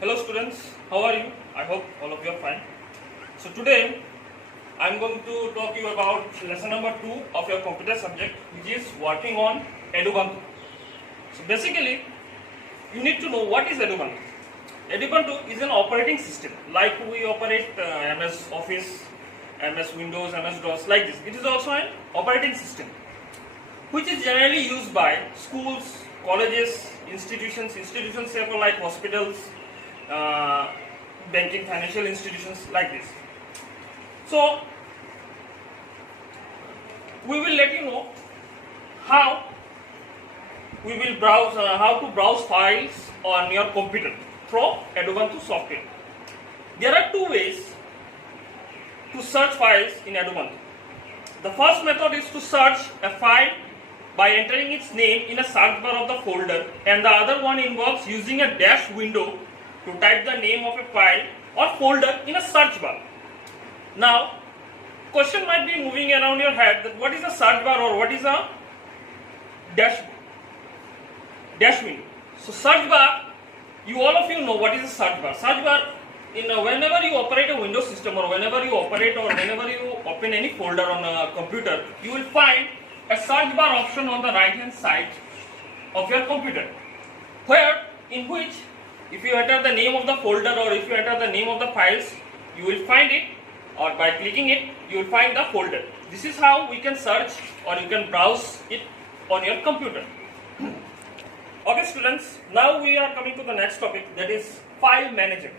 Hello students, how are you? I hope all of you are fine. So today I am going to talk you about lesson number 2 of your computer subject, which is working on Edubuntu. So basically you need to know what is Edubuntu. Edubuntu is an operating system like we operate MS Office, MS Windows, MS DOS like this. It is also an operating system which is generally used by schools, colleges, institutions say for like hospitals, banking, financial institutions like this. So we will let you know how we will browse, how to browse files on your computer through Edubuntu software. There are two ways to search files in Edubuntu. The first method is to search a file by entering its name in a search bar of the folder, and the other one involves using a dash window to type the name of a file or folder in a search bar. Now, question might be moving around your head that what is a search bar or what is a dash window. So search bar, all of you know what is a search bar. Search bar, whenever you operate a Windows system or whenever you operate or whenever you open any folder on a computer, you will find a search bar option on the right hand side of your computer, in which if you enter the name of the folder or if you enter the name of the files, you will find it, or by clicking it you will find the folder. This is how we can search or you can browse it on your computer. Okay students, now we are coming to the next topic, that is file manager.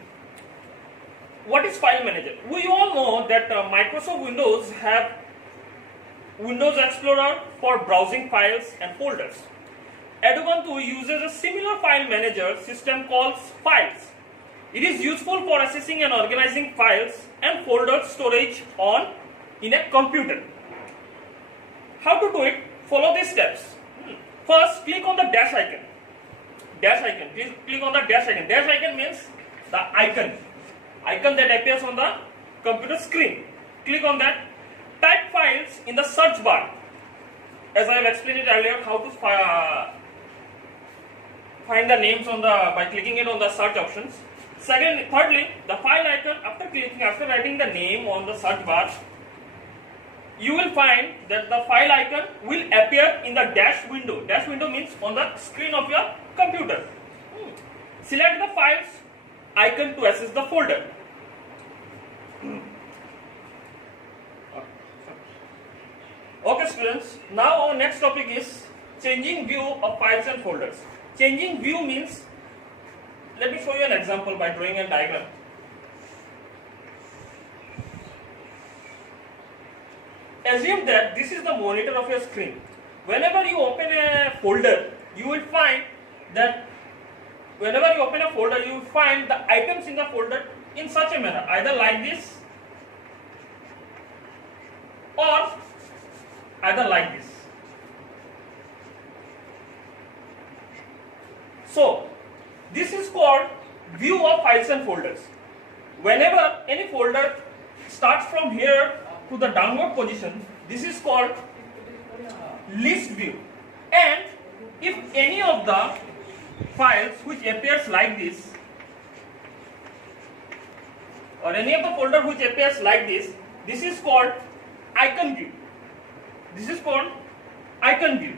What is file manager? We all know that Microsoft Windows have Windows Explorer for browsing files and folders. Edubuntu uses a similar file manager system called Files. It is useful for accessing and organizing files and folder storage in a computer. How to do it? Follow these steps. First, click on the dash icon. Please click on the dash icon. Dash icon means the icon that appears on the computer screen. Click on that. Type files in the search bar. As I have explained it earlier, how to find the names by clicking it on the search options. Thirdly, the file icon, after writing the name on the search bar, you will find that the file icon will appear in the dash window. Dash window means on the screen of your computer. Select the files icon to access the folder. Okay students, now our next topic is changing view of files and folders. Changing view means, let me show you an example by drawing a diagram. Assume that this is the monitor of your screen. Whenever you open a folder, you will find that the items in the folder in such a manner, either like this or either like this. So this is called view of files and folders. Whenever any folder starts from here to the downward position, this is called list view. And if any of the files which appears like this, or any of the folder which appears like this is called icon view. This is called icon view.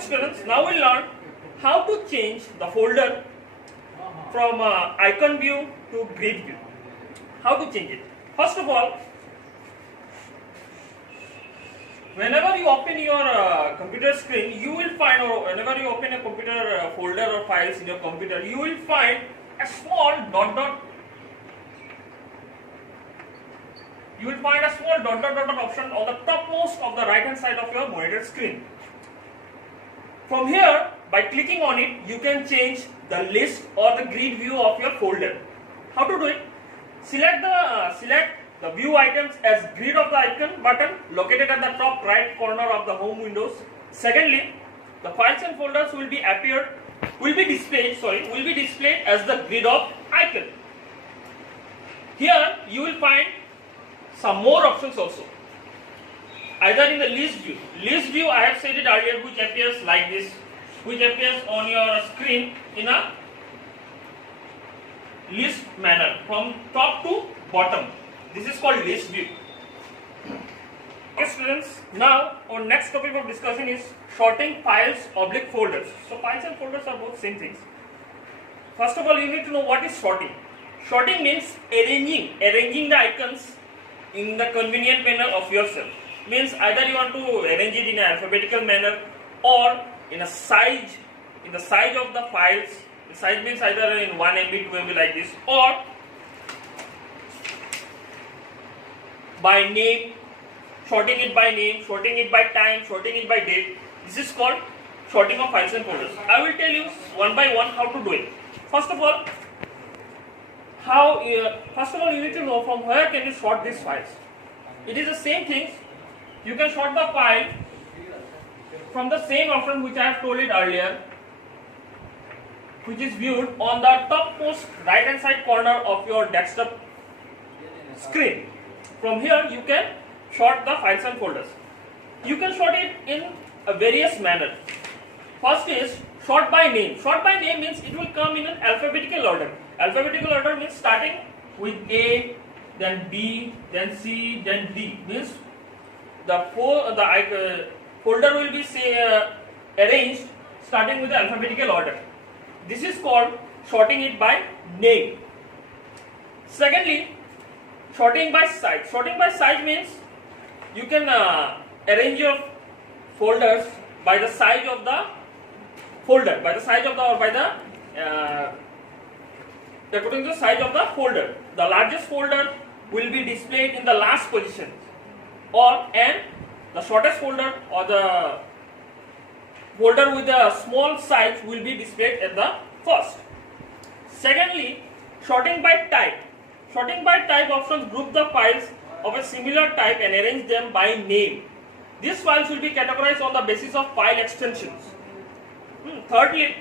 Students, now we'll learn how to change the folder from icon view to grid view. How to change it? First of all, whenever you open your computer screen, you will find, or whenever you open a computer folder or files in your computer, you will find a small dot option on the topmost of the right hand side of your monitor screen. From here, by clicking on it, you can change the list or the grid view of your folder. How to do it? Select the view items as grid of the icon button located at the top right corner of the home windows. Secondly, the files and folders will be displayed as the grid of icon. Here you will find some more options also. Either in the list view I have said it earlier, which appears like this, which appears on your screen in a list manner from top to bottom. This is called list view. Okay students, now our next topic of discussion is sorting files oblique folders. So files and folders are both same things. First of all, you need to know what is sorting. Sorting means arranging the icons in the convenient manner of yourself. Means either you want to arrange it in an alphabetical manner or in the size of the files. The size means either in 1 MB, 2 MB like this, or by name, sorting it by name, sorting it by time, sorting it by date. This is called sorting of files and folders. I will tell you one by one how to do it. First of all, you need to know from where can you sort these files. It is the same thing. You can sort the file from the same option which I have told it earlier, which is viewed on the topmost right hand side corner of your desktop screen. From here you can sort the files and folders. You can sort it in a various manner. First is sort by name. Sort by name means it will come in an alphabetical order. Alphabetical order means starting with A, then B, then C, then D. Means the folder will be arranged starting with the alphabetical order. This is called sorting it by name. Secondly, sorting by size. Sorting by size means you can arrange your folders by the size of the folder, according to the size of the folder. The largest folder will be displayed in the last position, and the shortest folder or the folder with a small size will be displayed at the first. Secondly, sorting by type. Sorting by type options group the files of a similar type and arrange them by name. These files will be categorized on the basis of file extensions. Fourthly,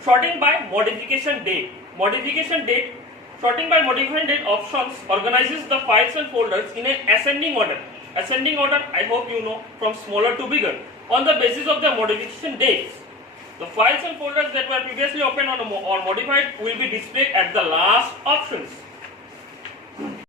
sorting by modification date. Sorting by modification date options organizes the files and folders in an ascending order. Ascending order, I hope you know, from smaller to bigger. On the basis of the modification dates, the files and folders that were previously opened or modified will be displayed at the last options.